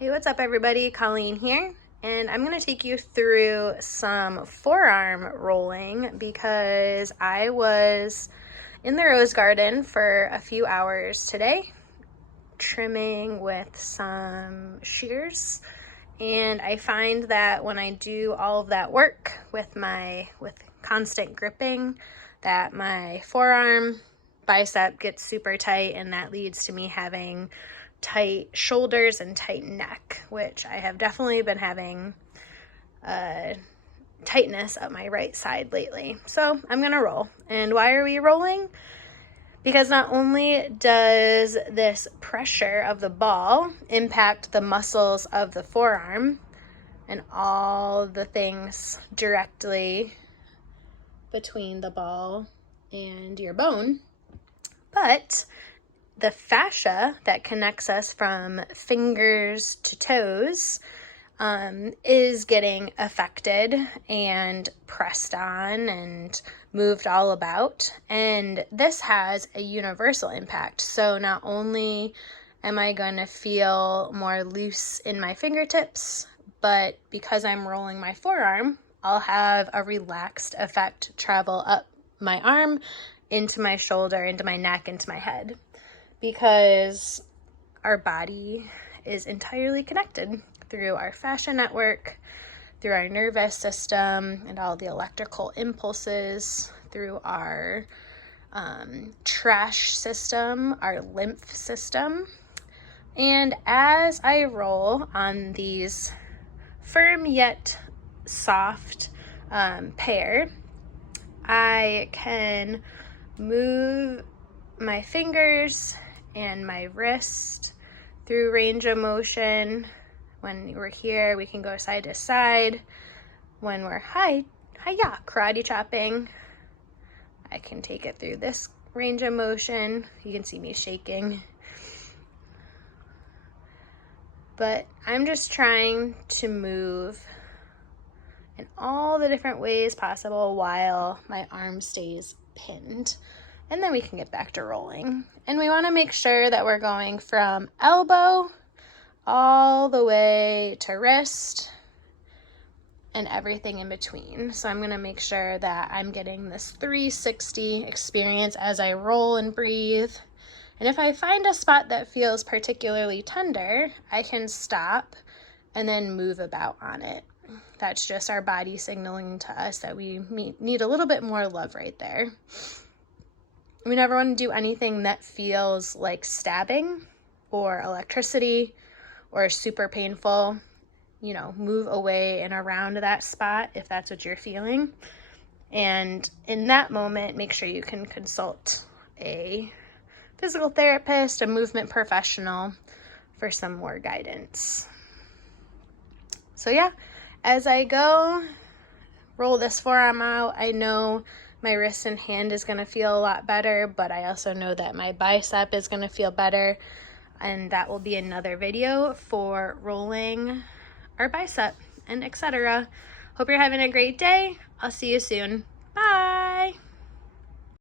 Hey, what's up everybody? Colleen here, and I'm going to take you through some forearm rolling because I was in the rose garden for a few hours today, trimming with some shears, and I find that when I do all of that work with constant gripping, that my forearm bicep gets super tight, and that leads to me having tight shoulders and tight neck, which I have definitely been having tightness up my right side lately. So I'm gonna roll. And why are we rolling? Because not only does this pressure of the ball impact the muscles of the forearm and all the things directly between the ball and your bone, but the fascia that connects us from fingers to toes is getting affected and pressed on and moved all about. And this has a universal impact. So not only am I going to feel more loose in my fingertips, but because I'm rolling my forearm, I'll have a relaxed effect travel up my arm, into my shoulder, into my neck, into my head. Because our body is entirely connected through our fascia network, through our nervous system and all the electrical impulses, through our trash system, our lymph system. And as I roll on these firm yet soft pear, I can move my fingers and my wrist through range of motion. When we're here, we can go side to side. When we're hiya karate chopping, I can take it through this range of motion. You can see me shaking. But I'm just trying to move in all the different ways possible while my arm stays pinned. And then we can get back to rolling. And we want to make sure that we're going from elbow all the way to wrist and everything in between. So I'm going to make sure that I'm getting this 360 experience as I roll and breathe. And if I find a spot that feels particularly tender, I can stop and then move about on it. That's just our body signaling to us that we need a little bit more love right there. We never want to do anything that feels like stabbing or electricity or super painful. You know, move away and around that spot if that's what you're feeling. And in that moment, make sure you can consult a physical therapist, a movement professional for some more guidance. So yeah, as I go roll this forearm out, I know my wrist and hand is going to feel a lot better, but I also know that my bicep is going to feel better, and that will be another video for rolling our bicep and etc. Hope you're having a great day. I'll see you soon. Bye.